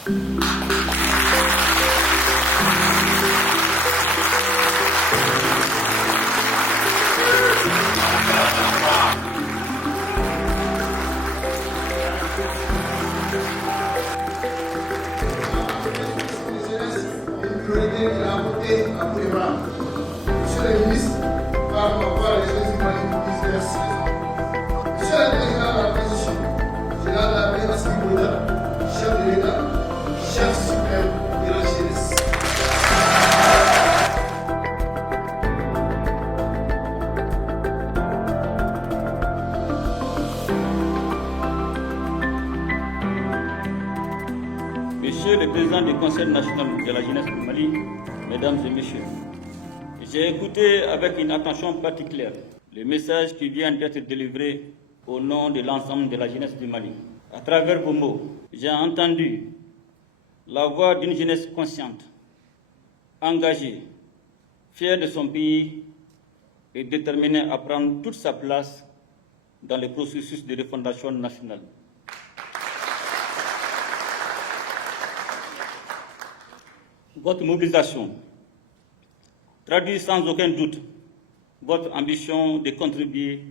Priorité de la beauté à Préva. Monsieur le ministre, par ma voix, les jeunes humains disent merci. Monsieur le président de la transition, je la l'appelle Asmi Bouda, chef de l'État, chef suprême de la jeunesse. Monsieur le Président du Conseil national de la jeunesse du Mali, Mesdames et Messieurs, j'ai écouté avec une attention particulière le message qui vient d'être délivré au nom de l'ensemble de la jeunesse du Mali. À travers vos mots, j'ai entendu la voix d'une jeunesse consciente, engagée, fière de son pays et déterminée à prendre toute sa place dans le processus de refondation nationale. Votre mobilisation traduit sans aucun doute votre ambition de contribuer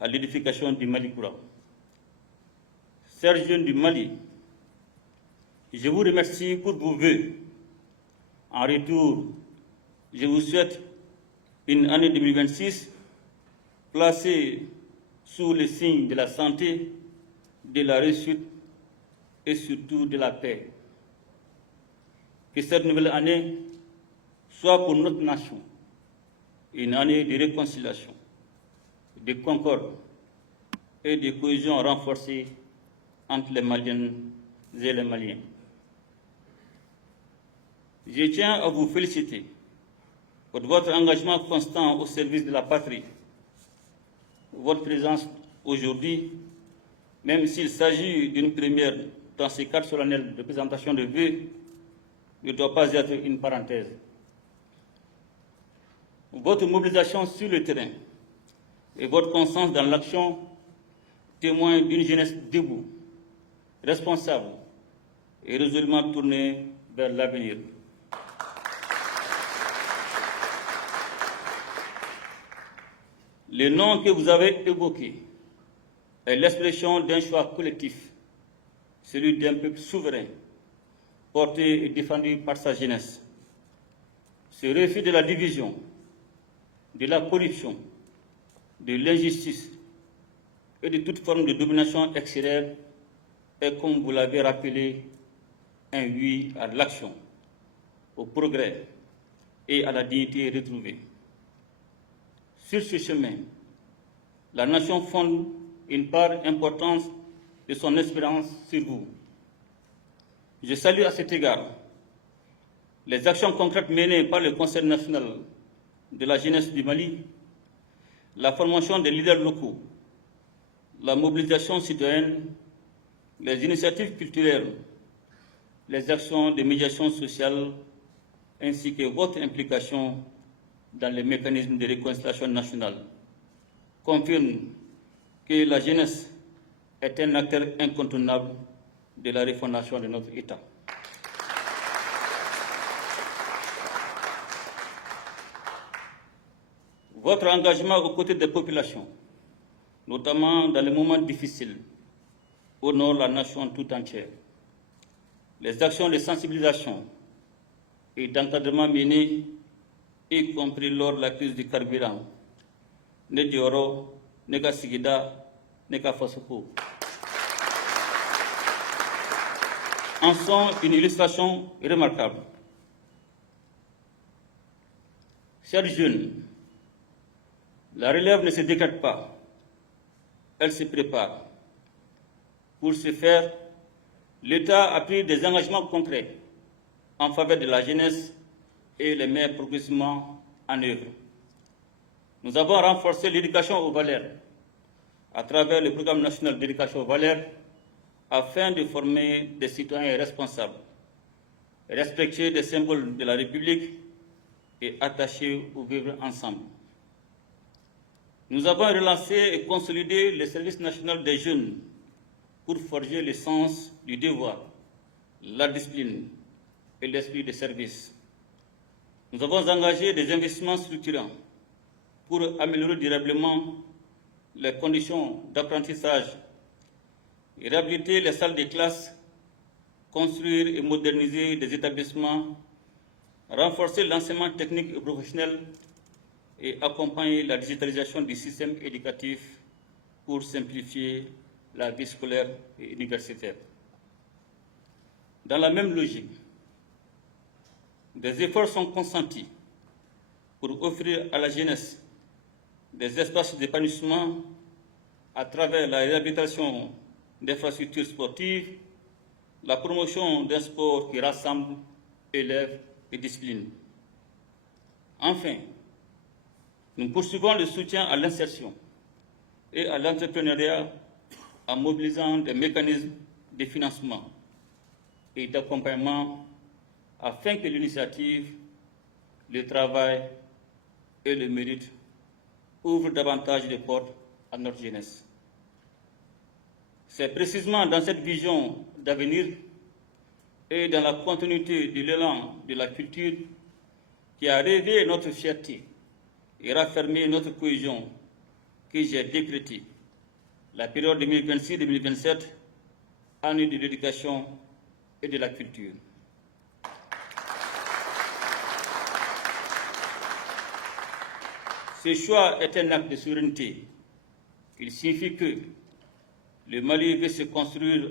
à l'édification du Mali courant. Chers jeunes du Mali, je vous remercie pour vos vœux. En retour, je vous souhaite une année 2026 placée sous le signe de la santé, de la réussite et surtout de la paix. Que cette nouvelle année soit pour notre nation une année de réconciliation, de concorde et de cohésion renforcée entre les Maliennes et les Maliens. Je tiens à vous féliciter pour votre engagement constant au service de la patrie. Votre présence aujourd'hui, même s'il s'agit d'une première dans ces cadres solennels de présentation de vœux, ne doit pas être une parenthèse. Votre mobilisation sur le terrain et votre constance dans l'action témoignent d'une jeunesse debout, responsable et résolument tournée vers l'avenir. Le nom que vous avez évoqué est l'expression d'un choix collectif, celui d'un peuple souverain, porté et défendu par sa jeunesse. Ce refus de la division, de la corruption, de l'injustice et de toute forme de domination extérieure est, comme vous l'avez rappelé, un oui à l'action, au progrès et à la dignité retrouvée. Sur ce chemin, la nation fonde une part importante de son espérance sur vous. Je salue à cet égard les actions concrètes menées par le Conseil national de la jeunesse du Mali, la formation des leaders locaux, la mobilisation citoyenne, les initiatives culturelles, les actions de médiation sociale, ainsi que votre implication dans les mécanismes de réconciliation nationale, confirment que la jeunesse est un acteur incontournable de la refondation de notre État. Votre engagement aux côtés des populations, notamment dans les moments difficiles, honore la nation tout entière. Les actions de sensibilisation et d'encadrement menées, y compris lors de la crise du carburant, ne Dioro, ne Sigida, ne Fasuko, en sont une illustration remarquable. Chers jeunes, la relève ne se décrète pas, elle se prépare. Pour ce faire, l'État a pris des engagements concrets en faveur de la jeunesse et les met progressivement en œuvre. Nous avons renforcé l'éducation aux valeurs à travers le programme national d'éducation aux valeurs afin de former des citoyens responsables, respectueux des symboles de la République et attachés au vivre ensemble. Nous avons relancé et consolidé le service national des jeunes pour forger le sens du devoir, la discipline et l'esprit de service. Nous avons engagé des investissements structurants pour améliorer durablement les conditions d'apprentissage, réhabiliter les salles de classe, construire et moderniser des établissements, renforcer l'enseignement technique et professionnel et accompagner la digitalisation du système éducatif pour simplifier la vie scolaire et universitaire. Dans la même logique, des efforts sont consentis pour offrir à la jeunesse des espaces d'épanouissement à travers la réhabilitation d'infrastructures sportives, la promotion d'un sport qui rassemble élèves et disciplines. Enfin, nous poursuivons le soutien à l'insertion et à l'entrepreneuriat en mobilisant des mécanismes de financement et d'accompagnement afin que l'initiative, le travail et le mérite ouvrent davantage de portes à notre jeunesse. C'est précisément dans cette vision d'avenir et dans la continuité de l'élan de la culture qui a réveillé notre fierté et raffermé notre cohésion que j'ai décrété la période 2026-2027, année de l'éducation et de la culture. Ce choix est un acte de souveraineté. Il signifie que le Mali veut se construire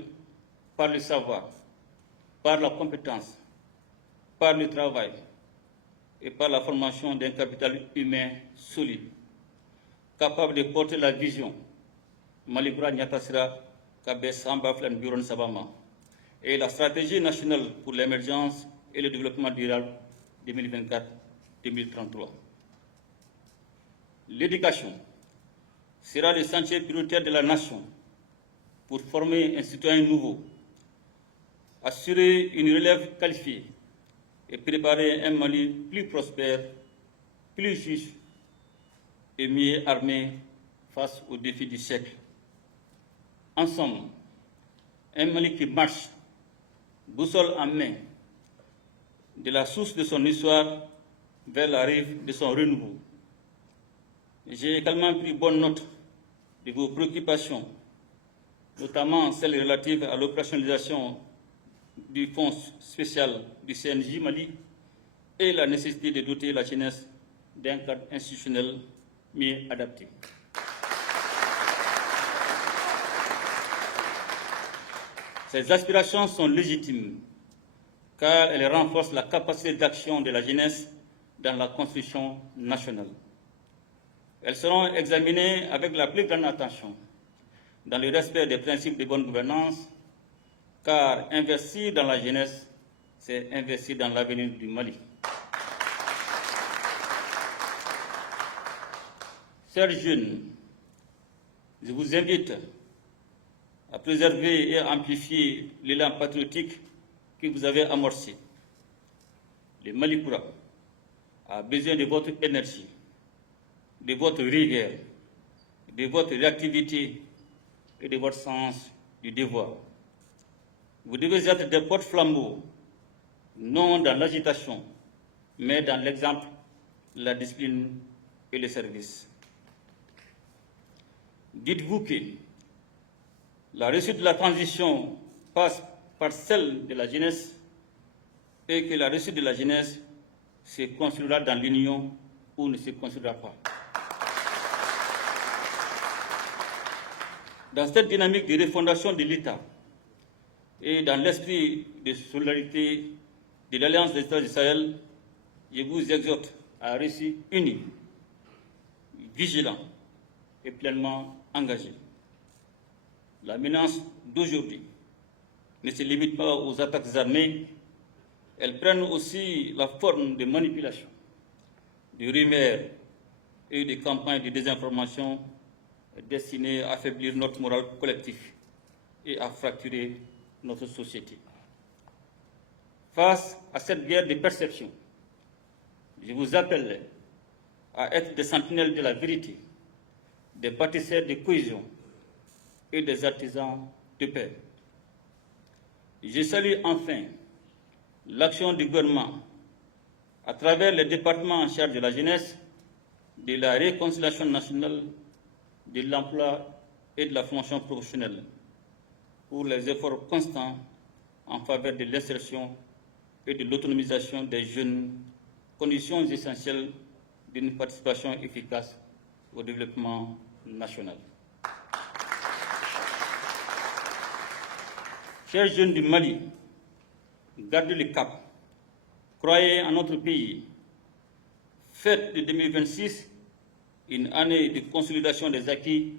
par le savoir, par la compétence, par le travail et par la formation d'un capital humain solide, capable de porter la vision Malikura Nyatasira Kabe Samba Flan Buron Sabama et la stratégie nationale pour l'émergence et le développement durable 2024-2033. L'éducation sera le chantier prioritaire de la nation pour former un citoyen nouveau, assurer une relève qualifiée et préparer un Mali plus prospère, plus juste et mieux armé face aux défis du siècle. Ensemble, un Mali qui marche, boussole en main, de la source de son histoire vers la rive de son renouveau. J'ai également pris bonne note de vos préoccupations, notamment celles relatives à l'opérationnalisation du fonds spécial du CNJ Mali et la nécessité de doter la jeunesse d'un cadre institutionnel mieux adapté. Ces aspirations sont légitimes car elles renforcent la capacité d'action de la jeunesse dans la construction nationale. Elles seront examinées avec la plus grande attention dans le respect des principes de bonne gouvernance, car investir dans la jeunesse, c'est investir dans l'avenir du Mali. Chers jeunes, je vous invite à préserver et à amplifier l'élan patriotique que vous avez amorcé. Le Malikura a besoin de votre énergie, de votre rigueur, de votre réactivité et de votre sens du devoir. Vous devez être des porte-flambeaux, non dans l'agitation, mais dans l'exemple, la discipline et le service. Dites-vous que la réussite de la transition passe par celle de la jeunesse et que la réussite de la jeunesse se construira dans l'union ou ne se construira pas. Dans cette dynamique de refondation de l'État et dans l'esprit de solidarité de l'Alliance des États du Sahel, je vous exhorte à rester unis, vigilants et pleinement engagés. La menace d'aujourd'hui ne se limite pas aux attaques armées, elles prennent aussi la forme de manipulation, de rumeurs et de campagnes de désinformation destinées à affaiblir notre morale collective et à fracturer notre société. Face à cette guerre de perception, je vous appelle à être des sentinelles de la vérité, des bâtisseurs de cohésion et des artisans de paix. Je salue enfin l'action du gouvernement à travers les départements en charge de la jeunesse, de la réconciliation nationale, de l'emploi et de la formation professionnelle pour les efforts constants en faveur de l'insertion et de l'autonomisation des jeunes, conditions essentielles d'une participation efficace au développement national. Chers jeunes du Mali, gardez le cap, croyez en notre pays, faites de 2026 une année de consolidation des acquis,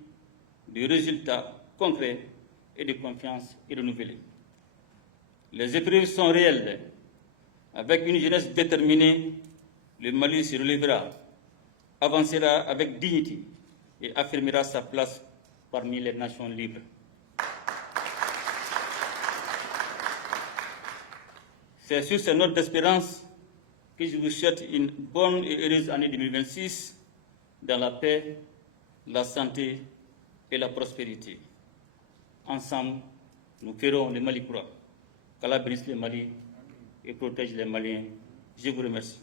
de résultats concrets et de confiance renouvelée. Les épreuves sont réelles. Avec une jeunesse déterminée, le Mali se relèvera, avancera avec dignité et affirmera sa place parmi les nations libres. C'est sur ces notes d'espérance que je vous souhaite une bonne et heureuse année 2026 dans la paix, la santé et la prospérité. Ensemble, nous ferons le Mali croix. Qu'Allah bénisse le Mali et protège les Maliens. Je vous remercie.